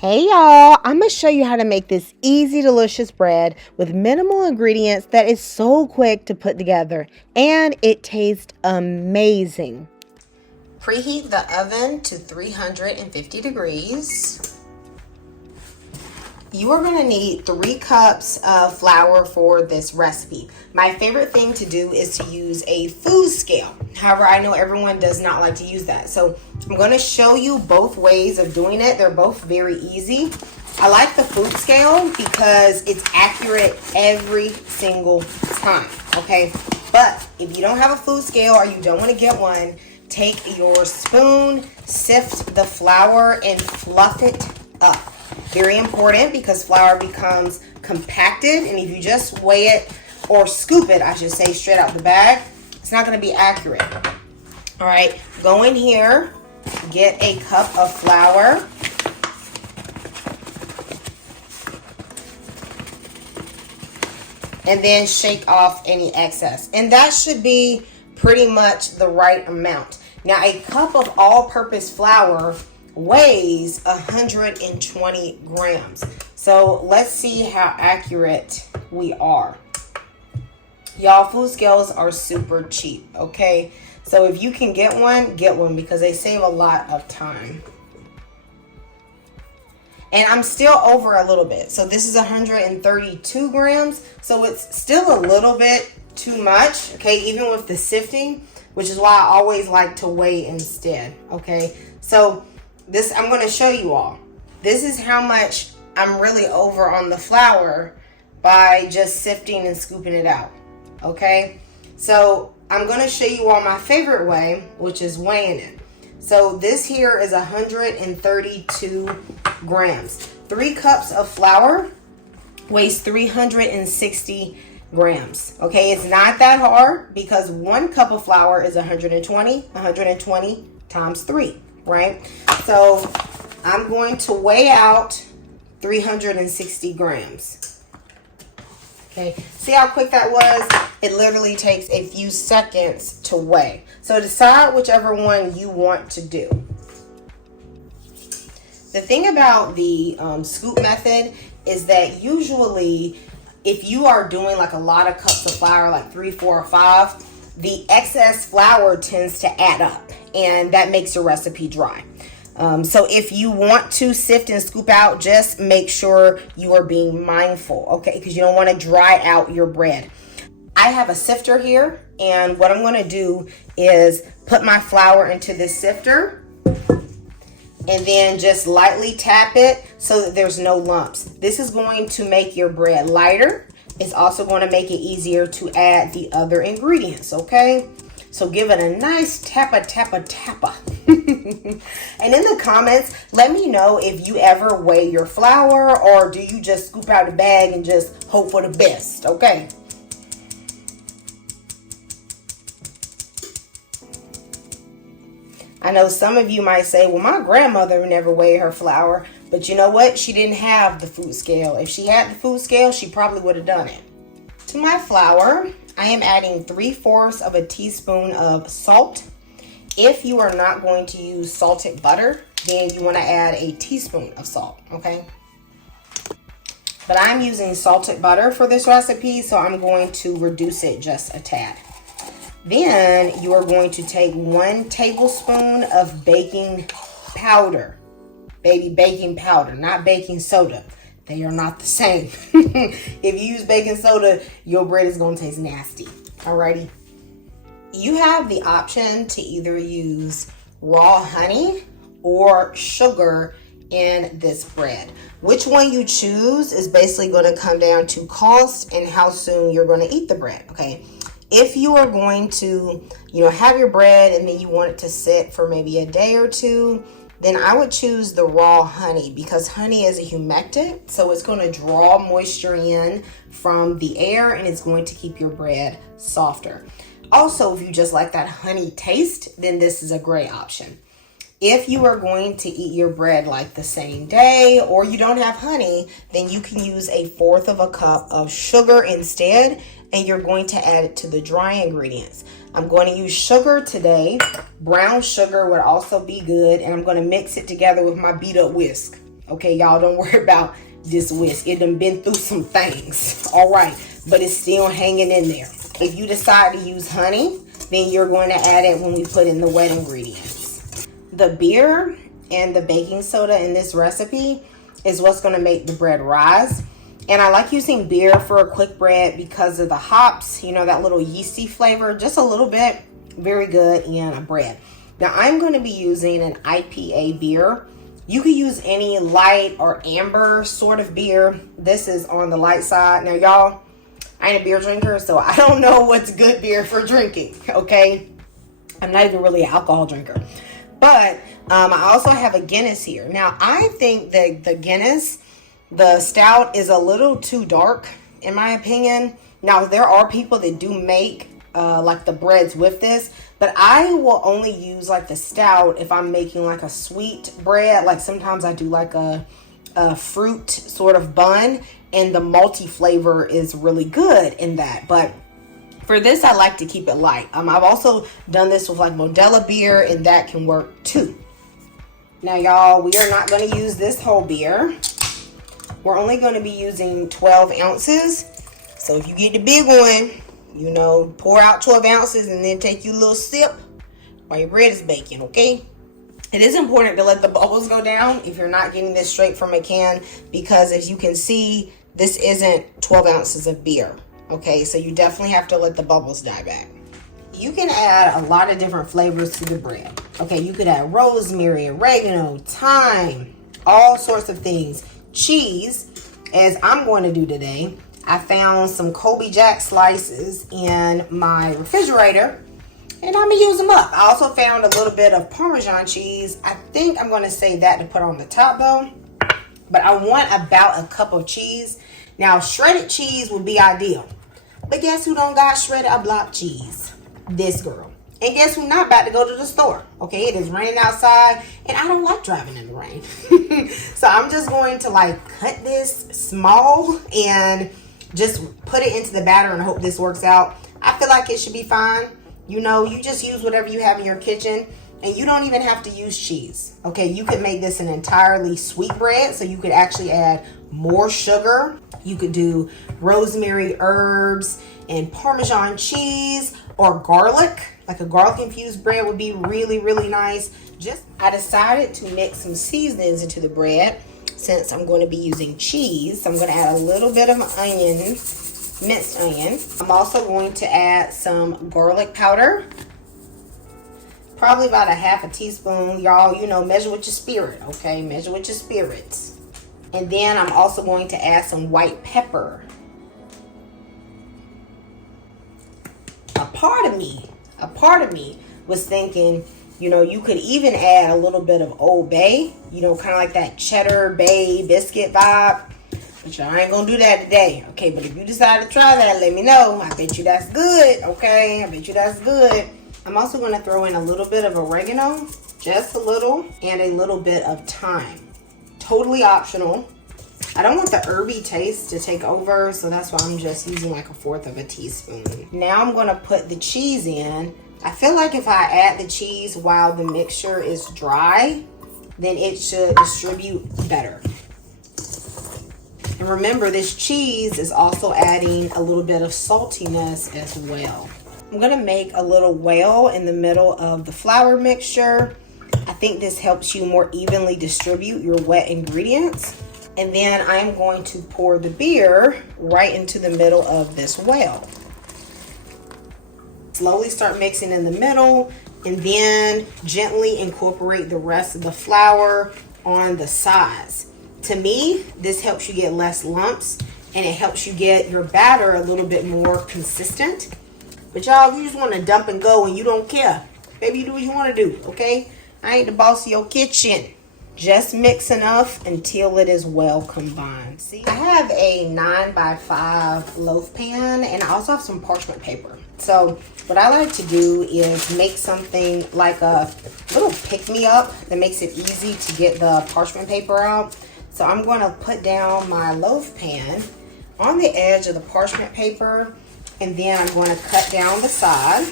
Hey y'all, I'm going to show you how to make this easy, delicious bread with minimal ingredients that is so quick to put together and it tastes amazing. Preheat the oven to 350 degrees. You are going to need 3 cups of flour for this recipe. My favorite thing to do is to use a food scale. However, I know everyone does not like to use that. So I'm going to show you both ways of doing it. They're both very easy. I like the food scale because it's accurate every single time, okay? But if you don't have a food scale or you don't want to get one, take your spoon, sift the flour, and fluff it up. Very important because flour becomes compacted, and if you just weigh it or scoop it, I should say, straight out the bag, it's not going to be accurate. All right, go in here, get a cup of flour. And then shake off any excess. And that should be pretty much the right amount. Now, a cup of all-purpose flour weighs 120 grams. So let's see how accurate we are. Y'all, food scales are super cheap, okay? So if you can get one because they save a lot of time. And I'm still over a little bit. So this is 132 grams. So it's still a little bit too much, okay? Even with the sifting, which is why I always like to weigh instead, okay? So this, I'm going to show you all. This is how much I'm really over on the flour by just sifting and scooping it out, okay? So I'm going to show you all my favorite way, which is weighing it. So this here is 132 grams. 3 cups of flour weighs 360 grams. Okay, it's not that hard because 1 cup of flour is 120 times 3, right? So I'm going to weigh out 360 grams. Okay, see how quick that was? It literally takes a few seconds to weigh. So decide whichever one you want to do. The thing about the scoop method is that usually if you are doing like a lot of cups of flour, like 3, 4, or 5, the excess flour tends to add up and that makes your recipe dry. So if you want to sift and scoop out, just make sure you are being mindful, okay? Because you don't want to dry out your bread. I have a sifter here, and what I'm going to do is put my flour into this sifter and then just lightly tap it so that there's no lumps. This is going to make your bread lighter. It's also going to make it easier to add the other ingredients, okay? So give it a nice tappa, tappa, tappa. And in the comments, let me know if you ever weigh your flour or do you just scoop out a bag and just hope for the best, okay? I know some of you might say, well, my grandmother never weighed her flour, but you know what? She didn't have the food scale. If she had the food scale, she probably would have done it. To my flour, I am adding 3/4 of a teaspoon of salt. If you are not going to use salted butter, then you want to add a teaspoon of salt, okay? But I'm using salted butter for this recipe, so I'm going to reduce it just a tad. Then you are going to take 1 tablespoon of baking powder. Baby, baking powder, not baking soda. They are not the same. If you use baking soda, your bread is going to taste nasty. Alrighty. You have the option to either use raw honey or sugar in this bread. Which one you choose is basically going to come down to cost and how soon you're going to eat the bread, okay? If you are going to, have your bread and then you want it to sit for maybe a day or two, then I would choose the raw honey because honey is a humectant, so it's going to draw moisture in from the air and it's going to keep your bread softer. Also, if you just like that honey taste, then this is a great option. If you are going to eat your bread like the same day or you don't have honey, then you can use 1/4 cup of sugar instead, and you're going to add it to the dry ingredients. I'm going to use sugar today. Brown sugar would also be good, and I'm going to mix it together with my beat up whisk. Okay, y'all, don't worry about this whisk. It done been through some things. All right, but it's still hanging in there. If you decide to use honey, then you're going to add it when we put in the wet ingredients. The beer and the baking soda in this recipe is what's going to make the bread rise. And I like using beer for a quick bread because of the hops, you know, that little yeasty flavor, just a little bit, very good in a bread. Now I'm going to be using an IPA beer. You can use any light or amber sort of beer. This is on the light side. Now y'all, I ain't a beer drinker, so I don't know what's good beer for drinking, okay? I'm not even really an alcohol drinker. But I also have a Guinness here. Now I think that the Guinness, the stout, is a little too dark in my opinion. Now there are people that do make like the breads with this, but I will only use like the stout if I'm making like a sweet bread. Like sometimes I do like a fruit sort of bun, and the malty flavor is really good in that. But for this, I like to keep it light. I've also done this with like Modelo beer, and that can work too. Now y'all, we are not going to use this whole beer. We're only going to be using 12 ounces. So if you get the big one, you know, pour out 12 ounces and then take you a little sip while your bread is baking, okay? It is important to let the bubbles go down if you're not getting this straight from a can, because as you can see, this isn't 12 ounces of beer, okay? So you definitely have to let the bubbles die back. You can add a lot of different flavors to the bread, okay? You could add rosemary, oregano, thyme, all sorts of things. Cheese, as I'm going to do today. I found some Colby Jack slices in my refrigerator, and I'm gonna use them up. I also found a little bit of Parmesan cheese. I think I'm gonna save that to put on the top though, but I want about a cup of cheese. Now shredded cheese would be ideal, but guess who don't got shredded a block cheese? This girl. And guess who's not about to go to the store? Okay, it is raining outside, and I don't like driving in the rain. So I'm just going to like cut this small and just put it into the batter and hope this works out. I feel like it should be fine. You know, you just use whatever you have in your kitchen, and you don't even have to use cheese. Okay, you could make this an entirely sweet bread, so you could actually add more sugar. You could do rosemary, herbs, and Parmesan cheese, or garlic. Like a garlic infused bread would be really, really nice. I decided to mix some seasonings into the bread. Since I'm going to be using cheese, I'm going to add a little bit of onion, minced onion. I'm also going to add some garlic powder, probably about a half a teaspoon. Y'all, you know, measure with your spirit, okay? Measure with your spirits. And then I'm also going to add some white pepper. A part of me was thinking, you know, you could even add a little bit of Old Bay, you know, kind of like that cheddar bay biscuit vibe. But I ain't gonna do that today, okay? But if you decide to try that, let me know. I bet you that's good, okay? I bet you that's good. I'm also gonna throw in a little bit of oregano, just a little, and a little bit of thyme. Totally optional. I don't want the herby taste to take over, so that's why I'm just using like 1/4 of a teaspoon. Now I'm gonna put the cheese in. I feel like if I add the cheese while the mixture is dry, then it should distribute better. And remember, this cheese is also adding a little bit of saltiness as well. I'm gonna make a little well in the middle of the flour mixture. I think this helps you more evenly distribute your wet ingredients. And then I am going to pour the beer right into the middle of this well. Slowly start mixing in the middle, and then gently incorporate the rest of the flour on the sides. To me, this helps you get less lumps, and it helps you get your batter a little bit more consistent. But y'all, you just want to dump and go and you don't care. Baby, you do what you want to do, okay? I ain't the boss of your kitchen. Just mix enough until it is well combined. See, I have a 9x5 loaf pan, and I also have some parchment paper. So what I like to do is make something like a little pick-me-up that makes it easy to get the parchment paper out. So I'm going to put down my loaf pan on the edge of the parchment paper, and then I'm going to cut down the side.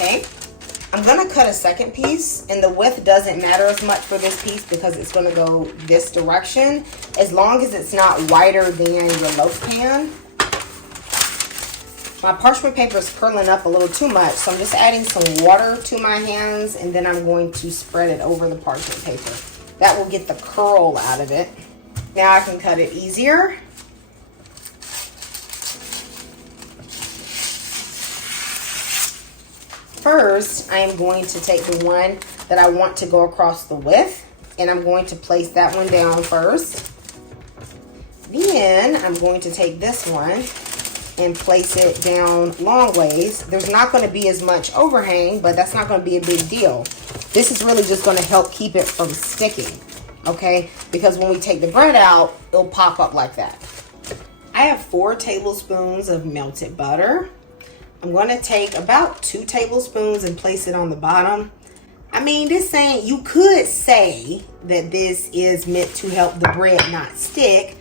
Okay. I'm gonna cut a second piece, and the width doesn't matter as much for this piece because it's gonna go this direction, as long as it's not wider than your loaf pan. My parchment paper is curling up a little too much, so I'm just adding some water to my hands, and then I'm going to spread it over the parchment paper. That will get the curl out of it. Now I can cut it easier. First, I am going to take the one that I want to go across the width, and I'm going to place that one down first. Then I'm going to take this one and place it down long ways. There's not going to be as much overhang, but that's not going to be a big deal. This is really just going to help keep it from sticking, okay? Because when we take the bread out, it'll pop up like that. I have 4 tablespoons of melted butter. I'm going to take about 2 tablespoons and place it on the bottom. I mean, you could say that this is meant to help the bread not stick,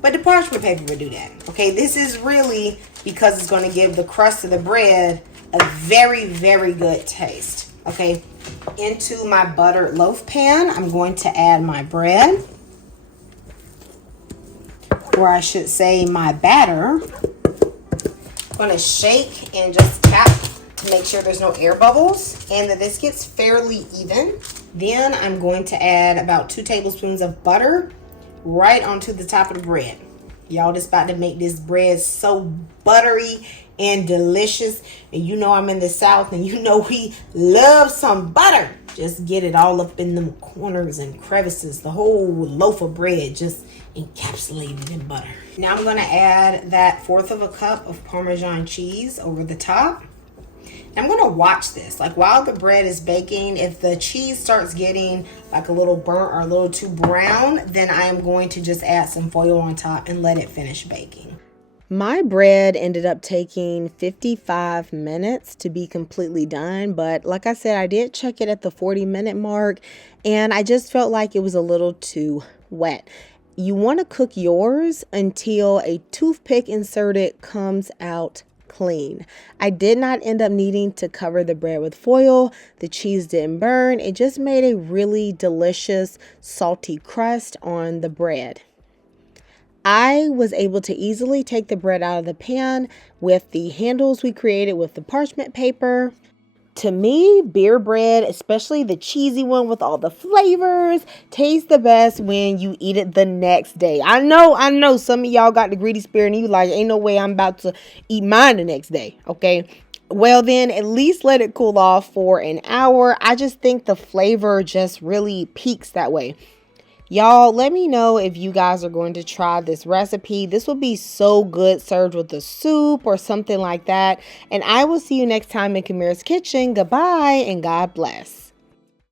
but the parchment paper would do that. Okay, this is really because it's going to give the crust of the bread a very, very good taste. Okay, into my buttered loaf pan, I'm going to add my bread, or I should say my batter. I'm going to shake and just tap to make sure there's no air bubbles and that this gets fairly even. Then I'm going to add about 2 tablespoons of butter right onto the top of the bread. Y'all, just about to make this bread so buttery and delicious. And you know I'm in the South, and you know we love some butter. Just get it all up in them corners and crevices. The whole loaf of bread just encapsulated in butter. Now I'm going to add that 1/4 of a cup of Parmesan cheese over the top. And I'm going to watch this. Like, while the bread is baking, if the cheese starts getting like a little burnt or a little too brown, then I am going to just add some foil on top and let it finish baking. My bread ended up taking 55 minutes to be completely done, but like I said, I did check it at the 40-minute mark, and I just felt like it was a little too wet. You want to cook yours until a toothpick inserted comes out clean. I did not end up needing to cover the bread with foil. The cheese didn't burn. It just made a really delicious salty crust on the bread. I was able to easily take the bread out of the pan with the handles we created with the parchment paper. To me, beer bread, especially the cheesy one with all the flavors, tastes the best when you eat it the next day. I know some of y'all got the greedy spirit and you like, ain't no way I'm about to eat mine the next day, okay? Well then, at least let it cool off for an hour. I just think the flavor just really peaks that way. Y'all, let me know if you guys are going to try this recipe. This will be so good served with a soup or something like that. And I will see you next time in Kamira's Kitchen. Goodbye and God bless.